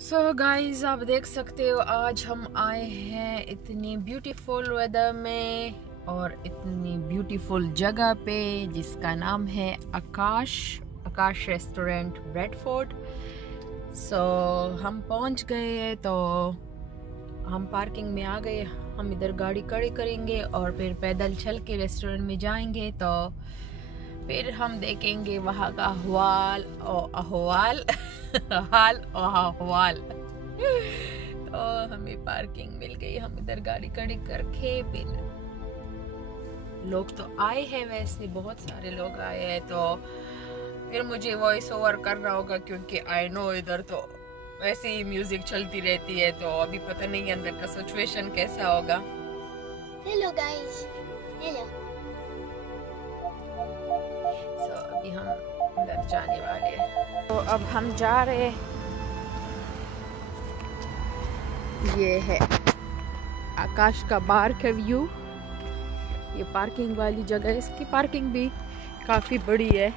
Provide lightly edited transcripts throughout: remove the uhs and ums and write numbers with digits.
So guys आप देख सकते हो आज हम आए हैं इतनी ब्यूटीफुल वेदर में और इतनी ब्यूटीफुल जगह पे जिसका नाम है आकाश रेस्टोरेंट ब्रेडफोर्ड। सो हम पहुंच गए हैं, तो हम पार्किंग में आ गए। हम इधर गाड़ी खड़ी करेंगे और फिर पैदल चल के रेस्टोरेंट में जाएंगे, तो फिर हम देखेंगे वहाँ का अहवाल और अहवाल हाल और अहवाल। तो हमें पार्किंग मिल गई, हम इधर गाड़ी खड़ी करके फिर लोग तो आए हैं, वैसे बहुत सारे लोग आए हैं, तो फिर मुझे वॉइस ओवर करना होगा क्योंकि आई नो इधर तो वैसे ही म्यूजिक चलती रहती है, तो अभी पता नहीं अंदर का सिचुएशन कैसा होगा। Hello guys, hello. सो अभी हम अंदर जाने वाले हैं, तो अब हम जा रहे हैं। ये है आकाश का बार का व्यू। ये पार्किंग वाली जगह है, इसकी पार्किंग भी काफी बड़ी है।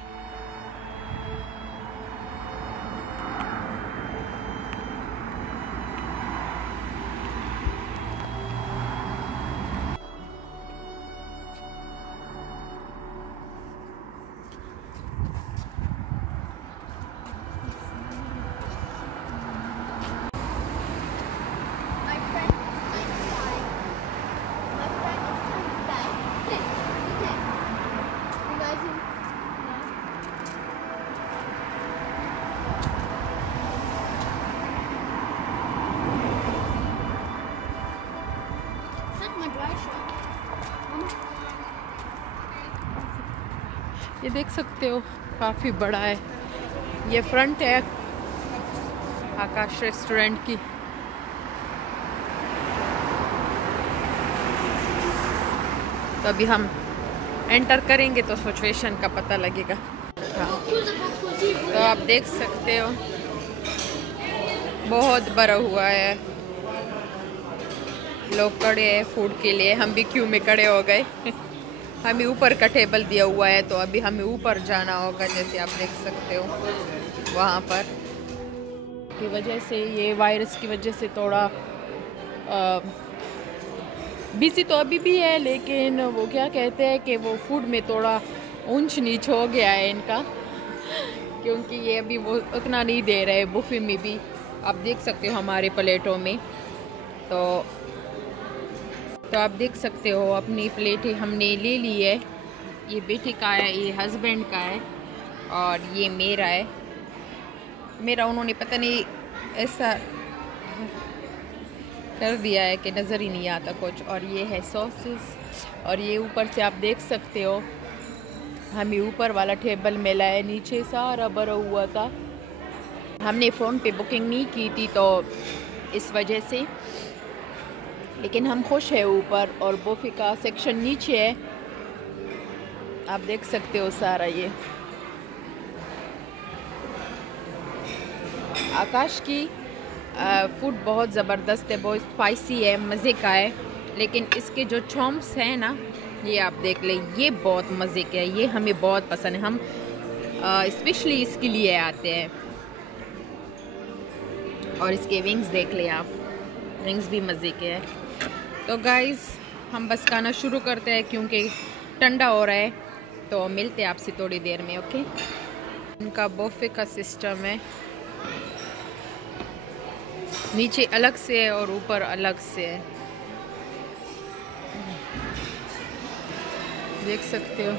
ये देख सकते हो काफी बड़ा है। ये फ्रंट है आकाश रेस्टोरेंट की। तो अभी हम एंटर करेंगे तो सिचुएशन का पता लगेगा। हाँ। तो आप देख सकते हो बहुत भरा हुआ है, लोग खड़े हैं फूड के लिए। हम भी क्यू में खड़े हो गए। हमें ऊपर का टेबल दिया हुआ है, तो अभी हमें ऊपर जाना होगा, जैसे आप देख सकते हो वहाँ पर। की वजह से ये वायरस की वजह से थोड़ा बिजी तो अभी भी है, लेकिन वो क्या कहते हैं कि वो फूड में थोड़ा ऊंच नीच हो गया है इनका, क्योंकि ये अभी वो उतना नहीं दे रहे। बुफे में भी आप देख सकते हो हमारे प्लेटों में, तो आप देख सकते हो अपनी प्लेटें हमने ले ली है। ये बेटे का है, ये हस्बैंड का है और ये मेरा है। मेरा उन्होंने पता नहीं ऐसा कर दिया है कि नज़र ही नहीं आता कुछ। और ये है सॉसेस, और ये ऊपर से आप देख सकते हो हमें ऊपर वाला टेबल मिला है, नीचे सारा भरा हुआ था। हमने फ़ोन पे बुकिंग नहीं की थी तो इस वजह से, लेकिन हम खुश हैं ऊपर। और बुफे का सेक्शन नीचे है, आप देख सकते हो सारा। ये आकाश की फूड बहुत ज़बरदस्त है, बहुत स्पाइसी है, मज़े का है। लेकिन इसके जो चॉम्प्स हैं ना, ये आप देख लें, ये बहुत मज़े के है, ये हमें बहुत पसंद है। हम स्पेशली इसके लिए आते हैं। और इसके विंग्स देख लें आप, विंग्स भी मज़े के हैं। तो गाइज़ हम बस खाना शुरू करते हैं क्योंकि ठंडा हो रहा है, तो मिलते हैं आपसे थोड़ी देर में। ओके। इनका बुफे का सिस्टम है, नीचे अलग से है और ऊपर अलग से है, देख सकते हो।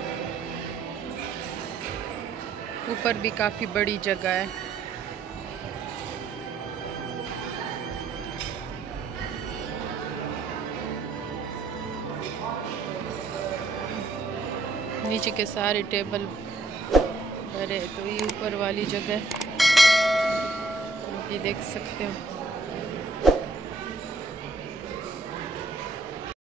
ऊपर भी काफ़ी बड़ी जगह है। नीचे के सारे टेबल भरे, तो ये ऊपर वाली जगह ये देख सकते हो।